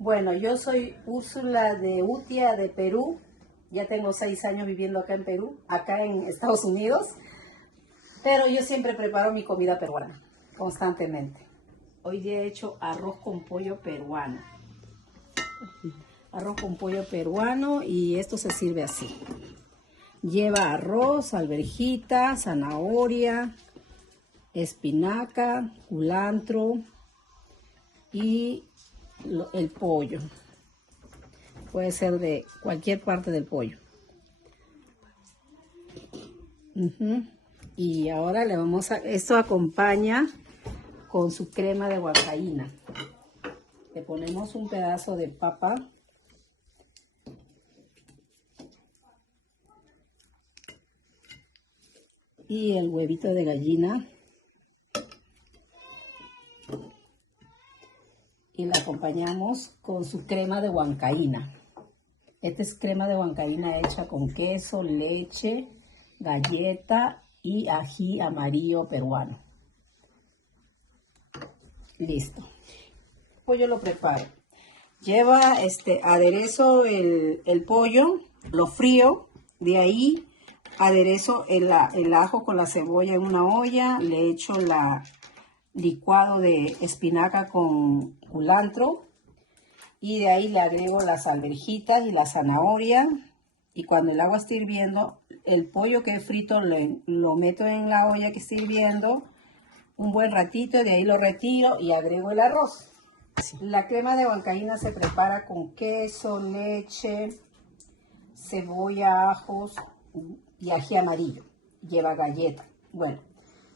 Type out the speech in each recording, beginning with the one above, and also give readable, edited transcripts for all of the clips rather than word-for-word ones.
Bueno, yo soy Úrsula de Utia, de Perú. Ya tengo 6 años viviendo acá en Perú, acá en Estados Unidos. Pero yo siempre preparo mi comida peruana, constantemente. Hoy día he hecho arroz con pollo peruano. Arroz con pollo peruano y esto se sirve así. Lleva arroz, alverjita, zanahoria, espinaca, culantro y el pollo. Puede ser de cualquier parte del pollo. Y ahora le vamos a... Esto acompaña con su crema de huancaína. Le ponemos un pedazo de papa. Y el huevito de gallina. Y la acompañamos con su crema de huancaína. Esta es crema de huancaína hecha con queso, leche, galleta y ají amarillo peruano. Listo. Pues yo lo preparo. Lleva aderezo el pollo, lo frío, de ahí aderezo el ajo con la cebolla en una olla, le echo licuado de espinaca con culantro y de ahí le agrego las alverjitas y la zanahoria y cuando el agua esté hirviendo, el pollo que he frito lo meto en la olla que está hirviendo un buen ratito, de ahí lo retiro y agrego el arroz. La crema de huancaína se prepara con queso, leche, cebolla, ajos y ají amarillo. Lleva galleta. Bueno,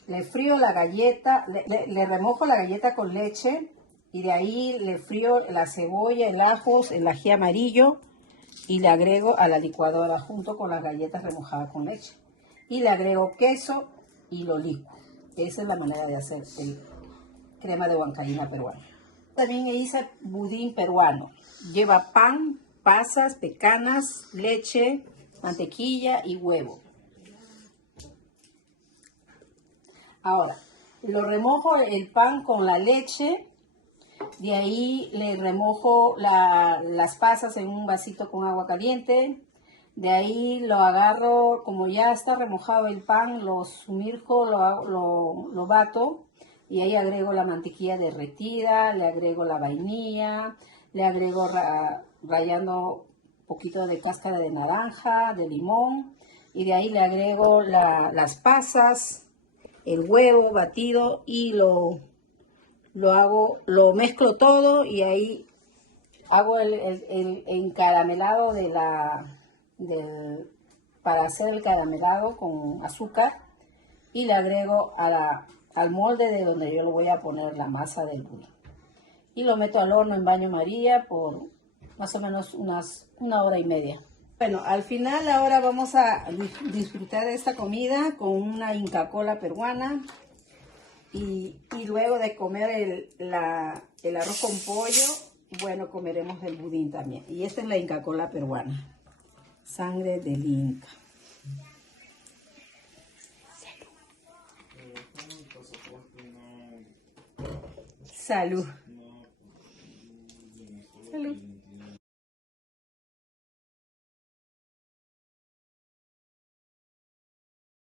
le frío la galleta, le remojo la galleta con leche y de ahí le frío la cebolla, el ajo, el ají amarillo y le agrego a la licuadora junto con las galletas remojadas con leche. Y le agrego queso y lo licuo. Esa es la manera de hacer el crema de huancaína peruana. También hice budín peruano. Lleva pan, pasas, pecanas, leche, mantequilla y huevo. Ahora, lo remojo el pan con la leche. De ahí le remojo las pasas en un vasito con agua caliente. De ahí lo agarro, como ya está remojado el pan, lo sumerjo, lo bato. Y ahí agrego la mantequilla derretida, le agrego la vainilla, le agrego rallando un poquito de cáscara de naranja, de limón. Y de ahí le agrego las pasas, el huevo batido y lo mezclo todo y ahí hago el encaramelado para hacer el caramelado con azúcar y le agrego al molde de donde yo le voy a poner la masa del budín. Y lo meto al horno en baño María por más o menos una hora y media. Bueno, al final ahora vamos a disfrutar de esta comida con una Inca Kola peruana. Y luego de comer el arroz con pollo, bueno, comeremos el budín también. Y esta es la Inca Kola peruana. Sangre del Inca. Salud. Salud.